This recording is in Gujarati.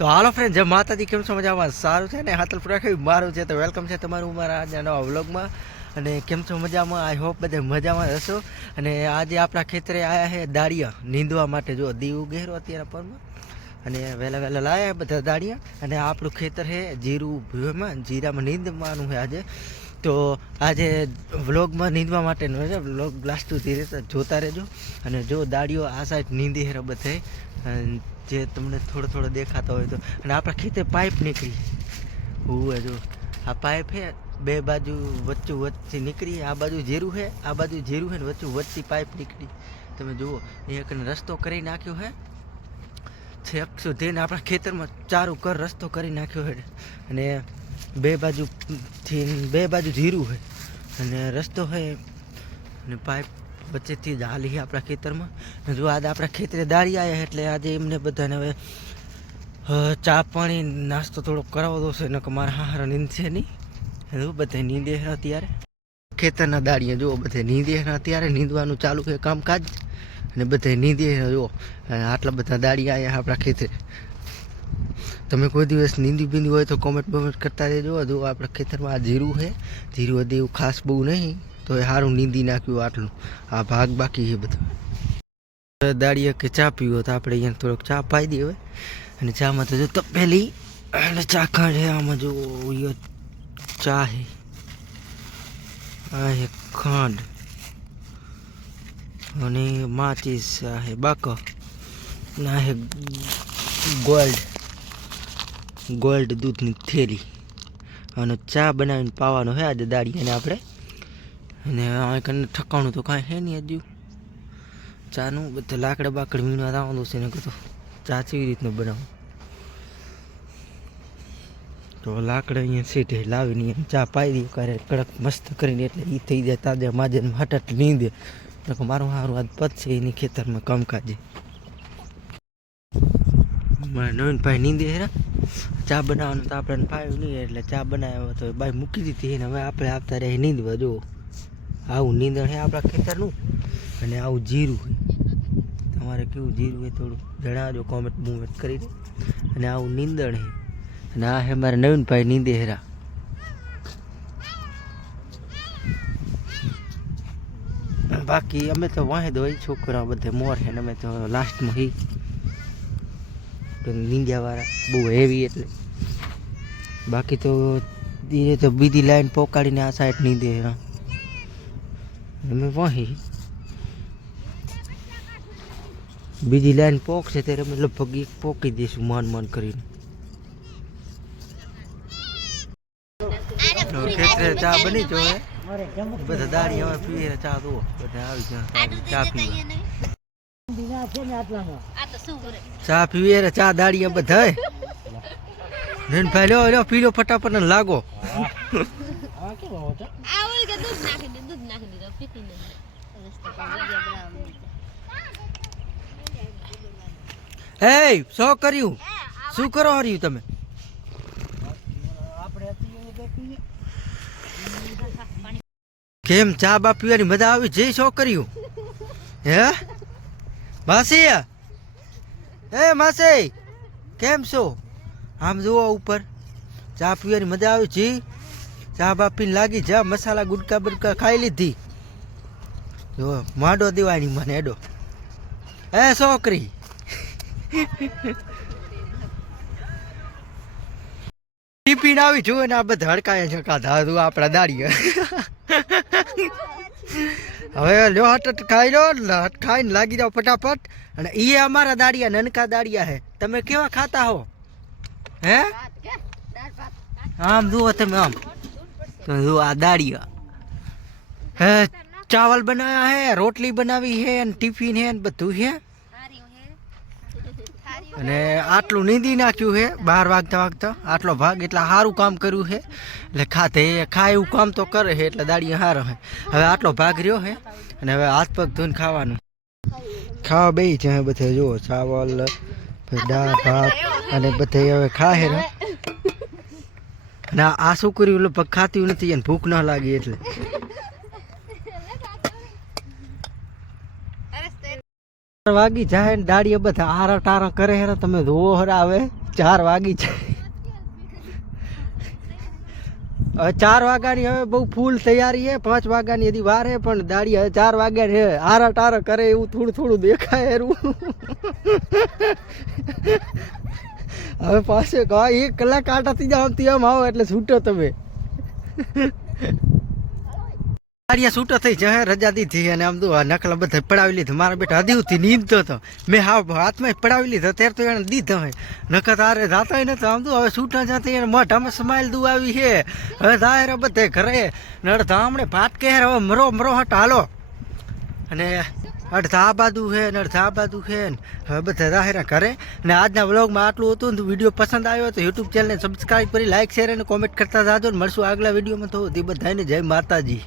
તો હાલો ફ્રેન્ડ જે માતાજી, કેમ છો મજામાં? સારું છે ને? હાથલપુરા ખાઈ મારું છે. તો વેલકમ છે તમારું મારા આજના નવા વ્લોગમાં અને કેમ છો મજામાં? આઈ હોપ બધે મજામાં હશો. અને આજે આપણા ખેતરે આવ્યા છે દાળિયા. નીંદવા માટે જો દીવ ઉગેરો અત્યારે પરમાં અને વહેલા વહેલા લાયા બધા દાળિયા. અને આપણું ખેતર છે જીરું ભૂમાં જીરામાં નીંદવાનું છે આજે. તો આજે વ્લોગમાં નીંદવા માટેનો છે. વ્લોગ લાસ્ટ સુધી જોતા રહેજો. અને જો દાળીઓ આ સાઈડ નીંદી હેરા બધે જે તમને થોડો થોડો દેખાતો હોય તો. અને આપણા ખેતે પાઇપ નીકળી. હું જો, આ પાઇપ છે બે બાજુ વચ્ચે વચ્ચે નીકળી, આ બાજુ જીરું છે આ બાજુ જીરું છે ને વચ્ચે વચ્ચે પાઇપ નીકળી. તમે જુઓ એક રસ્તો કરી નાખ્યો છે છેક સુધીને આપણા ખેતરમાં ચારું કર રસ્તો કરી નાખ્યો છે અને બે બાજુથી બે બાજુ જીરું હોય અને રસ્તો હોય અને પાઇપ વચ્ચેથી જ હાલી આપણા ખેતરમાં. જો આજે આપણા ખેતરે દાળી આવ્યા એટલે આજે એમને બધાને હવે ચા પાણી, નાસ્તો થોડો કરાવો દોશે નકર મારા હારા નીંદ છે નહીં. જો બધા નીંદે અત્યારે. ખેતરના દાળીએ જુઓ બધે નીંદે છે અત્યારે, નીંદવાનું ચાલુ છે કામકાજ. અને બધે નીંદે છે જુઓ આટલા બધા દાળી આવ્યા આપણા ખેતરે. તમે કોઈ દિવસ નીંદી બીંદી હોય તો કોમેન્ટ બોમેન્ટ કરતા રહેજો. હજુ આપણા ખેતરમાં આ જીરું છે જીરું હજી એવું ખાસ બહુ નહીં. તો એ સારું નીંદી નાખ્યું આટલું. આ ભાગ બાકી છે બધું. દાડીએ કે ચા પીવો તો આપણે અહીંયા થોડોક ચા પાઈ દઈએ અને ચામાં તો જો તપેલી. એટલે ચા કાઢે આમાં જો ચા હે આ હે ખાંડ. અને માચીસ હે બાકો ના હે ગોલ્ડ. ગોલ્ડ દૂધની થેલી. અને ચા બનાવીને પાવાનો હે આજે દાડી અને આપણે. અને આ કને ઠકાણું તો કાંઈ હે નહીં હજુ. ચાનું, બધા લાકડા બાકડ વીણવા આવવાનું છે ને તો ચા કેવી રીતનું બનાવું? તો લાકડા અહીંયા સીટે લાવીને એમ ચા પાઈ દઈએ કરે કડક મસ્ત કરીને એટલે એ થઈ જાય, તાજે માજે હટાટ નીંદે. એટલે મારું સારું આજ છે, એની ખેતરમાં કામકાજે. મારા નવીનભાઈ નીંદે હેરા ચા બનાવવાનું તો આપણે પાયું નહીં, એટલે ચા બનાવ્યો તો બાઈ મૂકી દીધી, ને હવે આપણે આપતા રહે નીંદવા જો આવું નીંદણ છે આપણા ખેતરનું અને આવું જીરું હોય તમારે કેવું જીરું એ થોડું જણાવજો કોમેન્ટ બુમેન્ટ કરીને. અને આવું નીંદણ છે અને આ હે મારા નવીનભાઈ નીંદે હેરા બાકી અમે તો વાહે હોય છોકરા બધે મોર છે ને અમે તો લાસ્ટમાં હી. નીંદ્યાવાળા બહુ હેવી એટલે. બાકી તો ધીરે તો બીજી લાઈન પોકાડીને આ સાઈડ નીંદે હેરા અમે વહી. બીજી લાઈન પોકશે ત્યારે અમે લગભગ એક પોકી દઈશું માન માન કરીને. ખેતરે ચા બની જો બધા દાડી હવે પીએ ચા દો બધા આવી જાય ચા પીવા. ચા પીવે ચા દાડીએ બધા. ને ભાઈ લ્યો લ્યો પીલો ફટાફટ ને લાગો. હે શું કર્યું? શું કરો હર્યું તમે? કેમ ચા બા પીવાની મજા આવી? જે શું કર્યું? હે? માસી? એ માસી, કેમ છો? આમ જુઓ ઉપર. ચા પીવાની મજા આવી જી. ચા બા પીને લાગી જા, મસાલા ગુટકા બુટકા ખાઈ લીધી. જો, માડો દેવાની મને એડો એ છોકરી. ટિફિન આવી જુઓ ને આ બધા હડકાય છકા ધારું આપણા દાડીએ. હવે લો હટ ખાઈ લો, હટ ખાઈને લાગી જાઓ ફટાફટ. અને એ અમારા દાડિયા, નનકા દાડિયા હે તમે કેવા ખાતા હો? હે? આમ જુઓ તમે આમ. તો જુઓ આ દાળિયા હે, ચાવલ બનાવ્યા હે, રોટલી બનાવી હે, અને ટિફિન હે ને બધું હે. અને આટલું નીંદી નાખ્યું છે બાર વાગતા વાગતા. આટલો ભાગ, એટલે સારું કામ કર્યું છે એટલે ખાતે ખાય એવું કામ તો કરે છે એટલે દાડી સારો છે હવે આટલો ભાગ રહ્યો છે અને હવે હાથ પગ ધોઈને ખાવાનું. ખાવા બે છે બધે, જુઓ, ચાવલ દાળ ભાત અને બધે હવે ખાહે ને. આ- છોકરી લગભગ ખાતી નથી અને ભૂખ ના લાગી એટલે. વાગી જાય ને દાડીએ બધા આરા ટારા કરે હે તમે ધોવો હરા આવે, ચાર વાગી છે હવે ચાર વાગ્યાની હવે બહુ ફૂલ તૈયારી છે. પાંચ વાગ્યાની હજી વાર છે, પણ દાડી હવે ચાર વાગ્યા છે. હારા ટારા કરે એવું થોડું થોડું દેખાય એરું. હવે પાસે એક કલાક આટાથી જાઓ ત્યાં આવો એટલે છૂટો તમે. ગાડિયા છૂટો થઈ જહે રજા દીધી અને આમ તો નકલા બધા પડાવી લીધી. મારા બેટા હદીવથી નીંદતો હતો. મેં હા હાથમાં પડાવી લીધો ત્યારે તો એને દીધો હોય નકર તારે જાતા નતો. આમ તો હવે છૂટા જતી એને મોઢામાં સ્માઇલ દુ આવી છે હવે જાહેર બધે ઘરે. નડધા હમણે ભાત કે હવે મરો મરો હટ, હાલો. અને અડધા આ છે ને અડધા આ છે ને હવે બધા જાહેરા કરે અને આજના વ્લોગમાં આટલું હતું ને વીડિયો પસંદ આવ્યો તો યુટ્યુબ ચેનલને સબસ્ક્રાઈબ કરી લાઇક શેર અને કોમેન્ટ કરતા જાજો. ને મળશું આગલા વિડીયોમાં તો તે બધાને જય માતાજી.